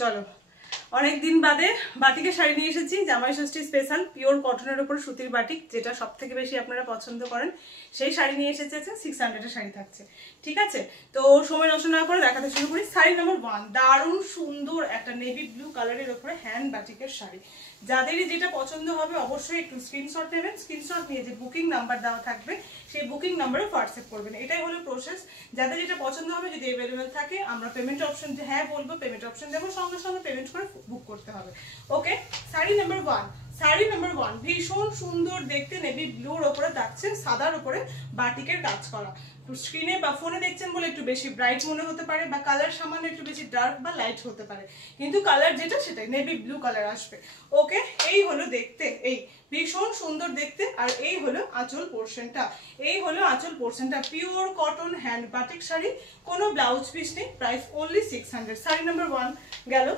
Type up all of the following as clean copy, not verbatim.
চলো অনেক দিন বাদে বাটিকের শাড়ি নিয়ে এসেছি, জামাই ষষ্ঠী স্পেশাল পিওর কটনের উপর সুতির বাটিক, যেটা সব থেকে বেশি আপনারা পছন্দ করেন। সেই শাড়ি নিয়ে এসেছে, 600 শাড়ি থাকছে। ঠিক আছে, তো সময় নষ্ট না করে দেখাতে শুরু করি। শাড়ি নাম্বার 1, দারুণ সুন্দর একটা নেভি ব্লু কালারের উপরে হ্যান্ড বাটিকের শাড়ি। যাদেরই যেটা পছন্দ হবে অবশ্যই একটু স্ক্রিনশট নেবেন। স্ক্রিনশট নিয়ে যে বুকিং নাম্বার দেওয়া থাকবে সেই বুকিং নাম্বারে হোয়াটসঅ্যাপ করবেন। এটাই হলো প্রসেস। যাদের যেটা পছন্দ হবে যদি অ্যাভেলেবেল থাকে আমরা পেমেন্ট অপশন হ্যাঁ বলবো, পেমেন্ট অপশন দেবো, সঙ্গে সঙ্গে পেমেন্ট করে বুক করতে হবে। ওকে, শাড়ি নাম্বার 1, শাড়ি নাম্বার 1 ভীষণ সুন্দর দেখতে, নেভি ব্লুর ওপরে থাকছে সাদার উপরে বাটিকের কাজ করা। স্ক্রিনে বা ফোনে দেখছেন বলে একটু বেশি ব্রাইট মনে হতে পারে, বা কালার সামান্য একটু বেশি ডার্ক বা লাইট হতে পারে, কিন্তু কালার যেটা সেটাই নেভি ব্লু কালার আসবে। ওকে, এই হলো দেখতে, এই ভীষণ সুন্দর দেখতে। আর এই হলো আঁচল পোর্শনটা, এই হলো আঁচল পোর্শনটা। Pure cotton hand batik sari, কোনো ব্লাউজ পিস নেই, প্রাইস অনলি 600। শাড়ি নাম্বার 1 গেল।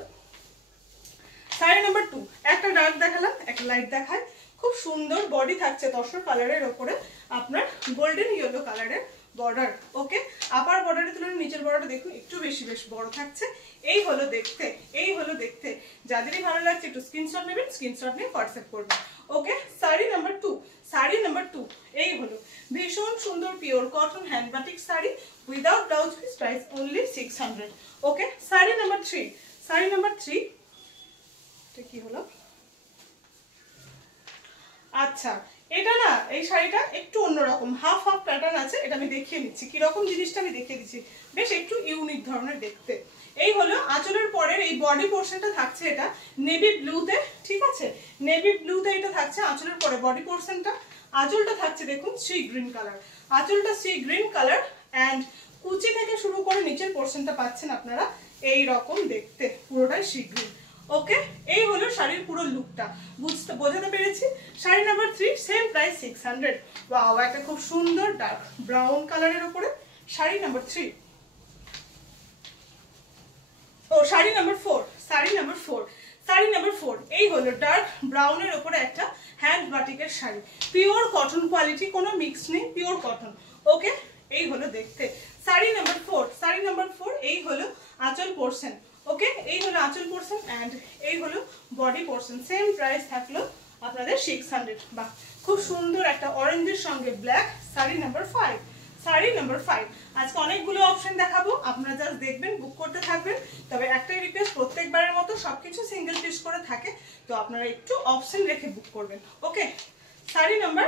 শাড়ি নাম্বার 2, একটা ডার্ক দেখালাম, একটা লাইট দেখায়। খুব সুন্দর বডি থাকছে তসর কালারের ওপরে আপনার গোল্ডেন ইয়েলো কালারের বর্ডার। ওকে, আপার বর্ডারের তুলনায় নিচের বর্ডারটা দেখুন একটু বেশ বড় থাকছে। এই হলো দেখতে, এই হলো দেখতে। যাদেরই ভালো লাগছে একটু স্ক্রিনশট নেবেন, স্ক্রিনশট নিয়ে হোয়াটসঅ্যাপ করবেন। ওকে, শাড়ি নাম্বার 2, শাড়ি নাম্বার 2 এই হলো ভীষণ সুন্দর pure cotton hand batik sari without blouse piece, price only 600। ওকে, শাড়ি নাম্বার 3, শাড়ি নাম্বার 3 কি হলো? আচ্ছা, এটা না এই শাড়িটা একটু অন্যরকম, হাফ প্যাটার্ন আছে। এটা আমি দেখিয়ে নিচ্ছি কিরকম জিনিসটা, আমি দেখিয়ে দিচ্ছি। বেশ একটু ইউনিক ধরনের দেখতে। এই হলো আঁচলের পরের এই বডি পোর্শনটা থাকছে এটা নেভি ব্লুতে। ঠিক আছে, নেভি ব্লুতে এটা থাকছে আঁচলের পরে বডি পোর্শনটা। আঁচলটা থাকছে দেখুন সি গ্রিন কালার, আঁচলটা সি গ্রিন কালার। অ্যান্ড কুচি থেকে শুরু করে নিচের পোর্শনটা পাচ্ছেন আপনারা এই রকম দেখতে, পুরোটাই সি গ্রিন। ওকে, এই হলো শাড়ির পুরো লুকটা, বোঝাতে পেরেছি? Sari number 3 same price 600। Wow, একটা খুব সুন্দর ডার্ক ব্রাউন কালারের উপরে শাড়ি নাম্বার 3। ও sari number 4, sari number 4, sari number 4 এই হলো ডার্ক ব্রাউনের উপরে একটা হ্যান্ড বাটিকের শাড়ি। পিওর কটন কোয়ালিটি, কোনো মিক্স নেই, পিওর কটন। ওকে, এই হলো দেখতে শাড়ি নাম্বার 4, শাড়ি নাম্বার 4 এই হলো আঁচল পোর্শন। ওকে, এই হলো আঁচল পোর্শন অ্যান্ড এই হলো বডি পোর্শন। সেম প্রাইস থাকলো আপনাদের 600। বাহ, খুব সুন্দর একটা অরেঞ্জের সঙ্গে black. Sari number 5, sari number 5। আজকে অনেকগুলো অপশন দেখাবো, আপনারা জাস্ট দেখবেন, বুক করতে থাকবেন। তবে একটাই রিকোয়েস্ট, প্রত্যেকবারের মতো সবকিছু সিঙ্গেল পিস করে থাকে, তো আপনারা একটু অপশন রেখে বুক করবেন। ওকে, শাড়ি নাম্বার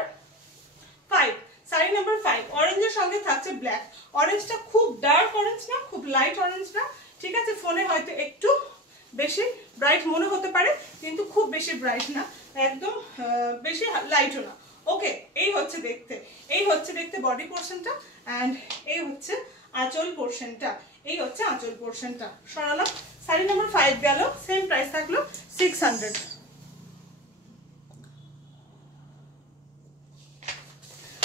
5, শাড়ি নাম্বার 5 অরেঞ্জের সঙ্গে থাকছে ব্ল্যাক। অরেঞ্জটা খুব ডার্ক অরেঞ্জ না, খুব লাইট অরেঞ্জ না। ঠিক আছে, ফোনে হয়তো একটু বেশি ব্রাইট মনে হতে পারে, কিন্তু খুব বেশি ব্রাইট না, একদম বেশি লাইটও না। ওকে, এই হচ্ছে দেখতে, এই হচ্ছে দেখতে বডি পোর্শনটা। অ্যান্ড এই হচ্ছে আঁচল পোর্শনটা, এই হচ্ছে আঁচল পোর্শনটা। সরালাম, শাড়ি নাম্বার 5 গেল। সেম প্রাইস থাকলো 600।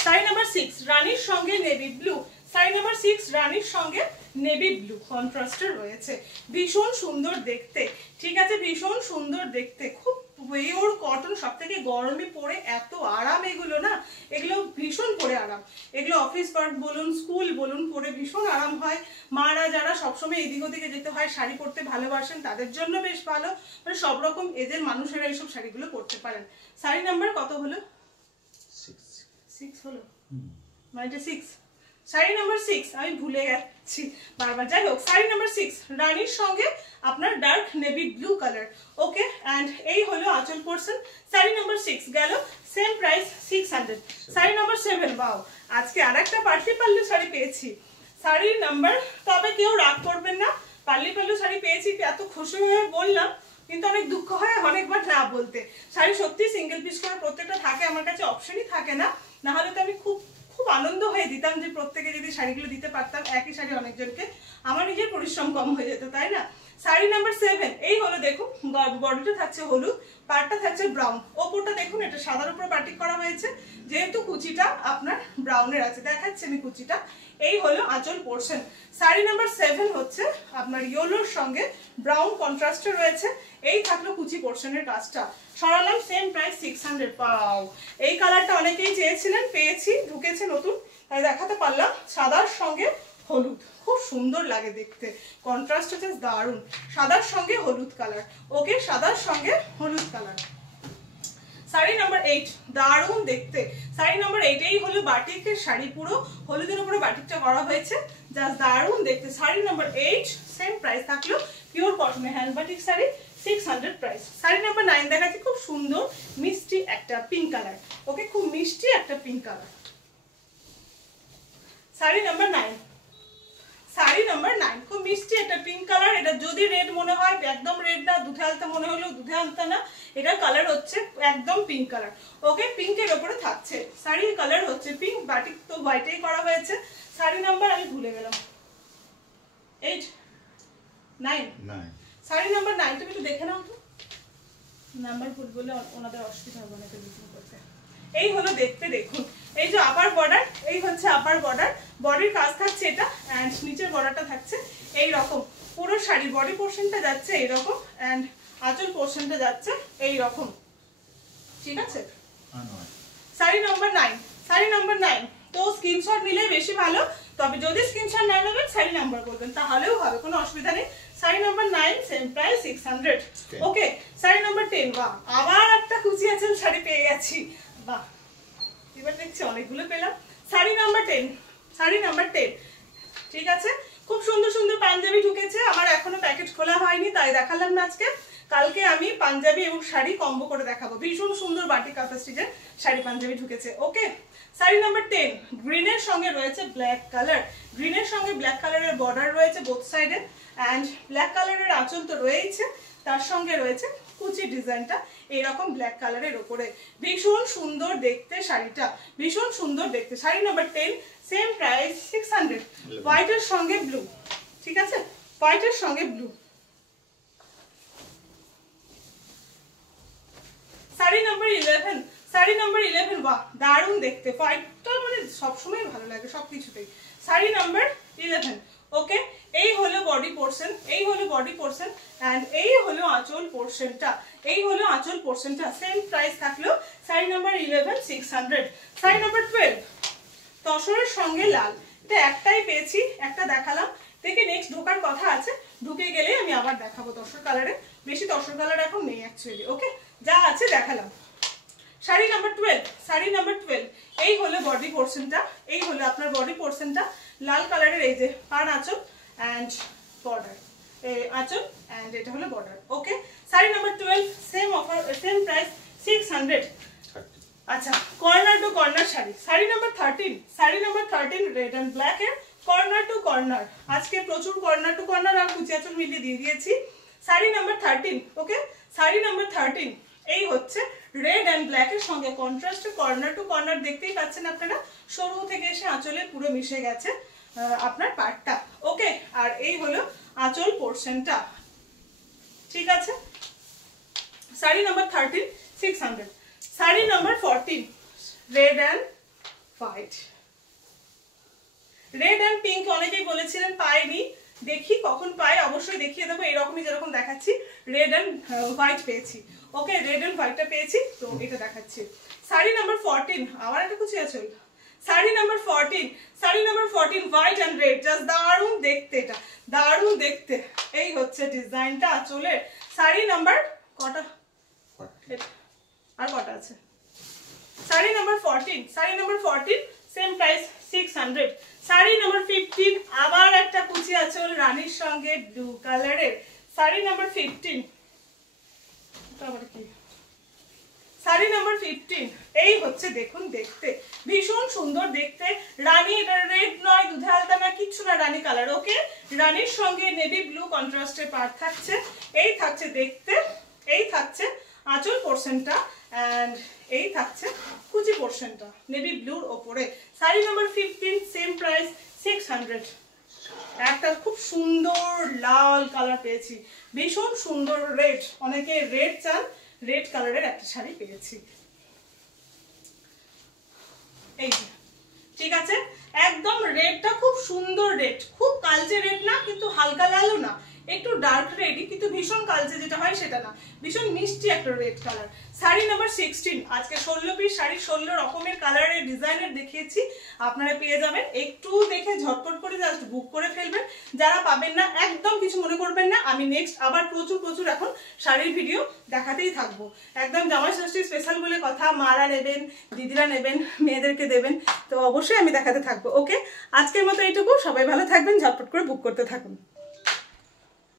শাড়ি নাম্বার 6 রানীর সঙ্গে নেভি ব্লু, শাড়ি নাম্বার 6 রানীর সঙ্গে নেভি ব্লু কন্ট্রাস্টে রয়েছে। ভীষণ সুন্দর দেখতে। ঠিক আছে, ভীষণ সুন্দর দেখতে, খুব পিওর কটন। সব থেকে গরমে পরে এত আরাম এগুলো না, এগুলো ভীষণ পরে আরাম। এগুলো অফিস ওয়ার্ক বলুন, স্কুল বলুন, পরে ভীষণ আরাম হয়। মারা যারা সবসময় এদিক ওদিকে যেতে হয়, শাড়ি পরতে ভালোবাসেন, তাদের জন্য বেশ ভালো। মানে সব রকম এজের মানুষেরা এইসব শাড়িগুলো পরতে পারেন। শাড়ি নাম্বার কত হলো? 6 হলো, মানে 6। শাড়ি নাম্বার 6 আমি ভুলে গেছি বারবার, যাই হোক। শাড়ি নাম্বার 6 রানীর সঙ্গে আপনার dark navy blue colour. Okay, and এই হলো আঁচল পোর্শন। শাড়ি নাম্বার 6 গেল, সেম প্রাইস 600। শাড়ি নাম্বার 7, বাও, আজকে আর একটা পার্লি পাল্লু শাড়ি পেয়েছি। শাড়ি নাম্বার, তবে কেউ রাগ করবেন না, পার্লি পাল্লু শাড়ি পেয়েছি এত খুশি হয়ে বললাম, কিন্তু অনেক দুঃখ হয় অনেকবার না বলতে। শাড়ি সত্যি সিঙ্গেল পিস করে প্রত্যেকটা থাকে, আমার কাছে অপশনই থাকে না। না হলে তো আমি খুব আনন্দ হয়ে দিতাম যে প্রত্যেকে যদি শাড়িগুলো দিতে পারতাম, একই শাড়ি অনেকজনকে, আমার নিজের পরিশ্রম কম হয়ে যেত, তাই না? শাড়ি নাম্বার 7 এই হলো দেখুন, বডিটা থাকছে হলুদ, পাড়টা থাকছে ব্রাউন, ওপরটা দেখুন এটা সাদার উপরে বাটিক করা হয়েছে, যেহেতু কুচিটা আপনার ব্রাউনের আছে, দেখাচ্ছে আমি কুচিটা। এই হলো আঁচল পোর্শন। শাড়ি নাম্বার 7 হচ্ছে আপনার ইয়েলোর সঙ্গে ব্রাউন কন্ট্রাস্টে রয়েছে। এই থাকলো কুচি পোর্শনের কাজটা। সরালাম, সেম প্রাইস 600। পাও, এই কালারটা অনেকেই চেয়েছিলেন, পেয়েছি, ঢুকেছে নতুন, তাই দেখাতে পারলাম। সাদার সঙ্গে হলুদ, খুব সুন্দর লাগে দেখতে, কন্ট্রাস্ট হচ্ছে দারুণ, সাদার সঙ্গে হলুদ কালার। ওকে, সাদার সঙ্গে হলুদ কালার। শাড়ি নাম্বার 8, দারুণ দেখতে শাড়ি নাম্বার 8। এই হলো বাটিকের শাড়ি, পুরো হলুদের উপরে বাটিকটা করা হয়েছে, জাস্ট দারুণ দেখতে। শাড়ি নাম্বার 8, সেম প্রাইস থাকলো, পিওর কটনে hand batik sari, 600 price. Sari number 9 দেখাচ্ছি, খুব সুন্দর মিষ্টি একটা পিঙ্ক কালার। ওকে, খুব মিষ্টি একটা pink colour. Sari number 9, sari number 9, খুব মিষ্টি একটা পিঙ্ক কালার। এটা যদি রেড মনে হয়, একদম রেড না, দুধে আলতা মনে হলেও দুধে আলতা না, এটার কালার হচ্ছে একদম পিঙ্ক কালার। ওকে, পিঙ্কের ওপরে থাকছে, শাড়ির কালার হচ্ছে পিঙ্ক, বাটিক তো হোয়াইটেই করা হয়েছে। শাড়ি নাম্বার আমি ভুলে গেলাম, 8, 9, শাড়ি নাম্বার 9। তুমি একটু দেখে নাও তো, নাম্বার ভুল বলে ওনাদের অসুবিধা হবে না বুকিং করতে। এই হলো দেখতে, দেখুন এই যে আপার বর্ডার, এই হচ্ছে আপার বর্ডার, বডির কাজ থাকছে এটা, এন্ড নিচের বর্ডারটা থাকছে এই রকম। পুরো শাড়ি বডি পোর্শনটা যাচ্ছে এই রকম, এন্ড আঁচল পোর্শনটা যাচ্ছে এই রকম, ঠিক আছে। Sari number 9, sari number 9। তো স্ক্রিনশট নিলে বেশি ভালো, তবে যদি স্ক্রিনশট না নেবেন শাড়ি নাম্বার বলবেন তাহলেও হবে, কোনো অসুবিধা নেই। Sari number 9, same price 600। ওকে, শাড়ি নাম্বার 10। বাহ, আবার একটা কুচি আঁচল শাড়ি পেয়ে গেছি, বাহ, এবার দেখছি অনেকগুলো পেলাম। শাড়ি নাম্বার 10, শাড়ি নাম্বার 10, ঠিক আছে। খুব সুন্দর সুন্দর পাঞ্জাবি ঢুকেছে, আমার এখনো প্যাকেট খোলা হয়নি তাই দেখালাম না আজকে। কালকে আমি পাঞ্জাবি এবং শাড়ি কম্বো করে দেখাবো, ভীষণ সুন্দর বাটিক কাঁথা স্টিচের শাড়ি পাঞ্জাবি ঢুকেছে। ওকে, শাড়ি নাম্বার 10, গ্রিনের সঙ্গে রয়েছে ব্ল্যাক কালার, গ্রিনের সঙ্গে ব্ল্যাক কালারের বর্ডার রয়েছে বোথ সাইডে, অ্যান্ড ব্ল্যাক কালারের আঁচল তো রয়েছে, তার সঙ্গে রয়েছে কুচি ডিজাইনটা এইরকম ব্ল্যাক কালারের উপরে, ভীষণ সুন্দর দেখতে শাড়িটা, ভীষণ সুন্দর দেখতে। শাড়ি নাম্বার 10, সেম প্রাইস 600, হোয়াইটের সঙ্গে ব্লু, ঠিক আছে, হোয়াইটের সঙ্গে blue. Sari number 11, sari number 11, বাহ, দারুণ দেখতে, হোয়াইটটা মানে সবসময় ভালো লাগে সবকিছুতেই। শাড়ি নাম্বার 11। ওকে, এই হলো বডি পোর্শন, এই হলো বডি পোর্শন, এন্ড এই হলো আঁচল পোর্শনটা, এই হলো আঁচল পোর্শনটা, সেম প্রাইস থাকলো। শাড়ি নাম্বার 11, 600। শাড়ি নাম্বার 12, তসরের সঙ্গে লাল, এটা একটাই পেয়েছি, একটা দেখালাম, দেখে নেক্সট ঢোকার কথা আছে, ঢুকে গেলে আমি আবার দেখাবো তসর কালারে, বেশি তসর কালার এখন নেই অ্যাকচুয়ালি। ওকে, যা আছে দেখালাম। শাড়ি নাম্বার 12, শাড়ি নাম্বার 12, এই হলো বডি পোর্শনটা, এই হলো আপনার বডি পোর্শনটা, লাল কালারের, এই যে পাড় আঁচল অ্যান্ড বর্ডার, আঁচল অ্যান্ড এটা হলো border. Okay, sari number 12, same offer, same price 600। আচ্ছা, corner to corner sari, sari number 13, sari number 13, red and black এর কর্নার টু কর্নার, আজকে প্রচুর কর্নার টু কর্নার আর কুচি আঁচল মিলিয়ে দিয়ে দিয়েছি। শাড়ি নাম্বার 13, ওকে, শাড়ি নাম্বার 13, এই হচ্ছে রেড অ্যান্ড ব্ল্যাক এর সঙ্গে কন্ট্রাস্টে কর্নার টু কর্নার, দেখতেই পাচ্ছেন আপনারা, সরু থেকে এসে আঁচলে পুরো মিশে গেছে আপনার পার্টটা। ওকে, আর এই হলো আঁচল পোর্শনটা, ঠিক আছে। Sari number 13, 600। Sari number 14, red and white, red and pink অনেকেই বলেছিলেন পাইনি, দেখি কখন পাই, অবশ্যই দেখিয়ে দেবো, এরকমই যেরকম দেখাচ্ছি, রেড অ্যান্ড হোয়াইট পেয়েছি। ওকে, রেড অ্যান্ড হোয়াইটটা পেয়েছি, তো এটা দেখাচ্ছি। শাড়ি নাম্বার 14, আবার একটা কুচি আছে, sari number 14, sari number 14, white and red, just দারুণ দেখতে, এটা দারুণ দেখতে, এই হচ্ছে ডিজাইনটা আঁচলের। শাড়ি নাম্বার কটা, আর কটা আছে, sari number 14, sari number 14, same price 600। Sari number 15, আবার একটা কুচি আঁচল রানীর সঙ্গে ব্লু কালারের, শাড়ি নাম্বার 15, আবার কি, শাড়ি নাম্বার 15, এই হচ্ছে দেখুন দেখতে, ভীষণ সুন্দর দেখতে, রানী, এটা রেড নয়, দুধে আলতা না, কিচ্ছু না, রানী কালার। ওকে, রানীর সঙ্গে নেভি ব্লু কন্ট্রাস্টের পার্ট থাকছে, এই থাকছে দেখতে, এই থাকছে আঁচল পোর্শনটা, এন্ড এই থাকছে কুচি পোর্শনটা নেভি ব্লুর ওপরে। Sari number 15, same price 600। একটা খুব সুন্দর লাল কালার পেয়েছি, ভীষণ সুন্দর রেড, অনেকে রেড চান, রেড কালারের একটা শাড়ি পেয়েছি, এই যে, ঠিক আছে, একদম রেডটা খুব সুন্দর রেড, খুব কালচে রেড না কিন্তু হালকা লালও না, একটু ডার্ক রেডই, কিন্তু ভীষণ কালচে যেটা হয় সেটা না, ভীষণ মিষ্টি একটা রেড কালার। শাড়ি নাম্বার 16, আজকে 16 পিস শাড়ি 16 রকমের কালারের ডিজাইনের দেখিয়েছি, আপনারা পেয়ে যাবেন। একটু দেখে ঝটপট করে জাস্ট বুক করে ফেলবেন। যারা পাবেন না একদম কিছু মনে করবেন না, আমি নেক্সট আবার প্রচুর প্রচুর এখন শাড়ির ভিডিও দেখাতেই থাকবো। একদম জামাই ষষ্ঠী স্পেশাল বলে কথা, মারা নেবেন, দিদিরা নেবেন, মেয়েদেরকে দেবেন, তো অবশ্যই আমি দেখাতে থাকবো। ওকে, আজকের মতো এইটুকু, সবাই ভালো থাকবেন, ঝটপট করে বুক করতে থাকুন।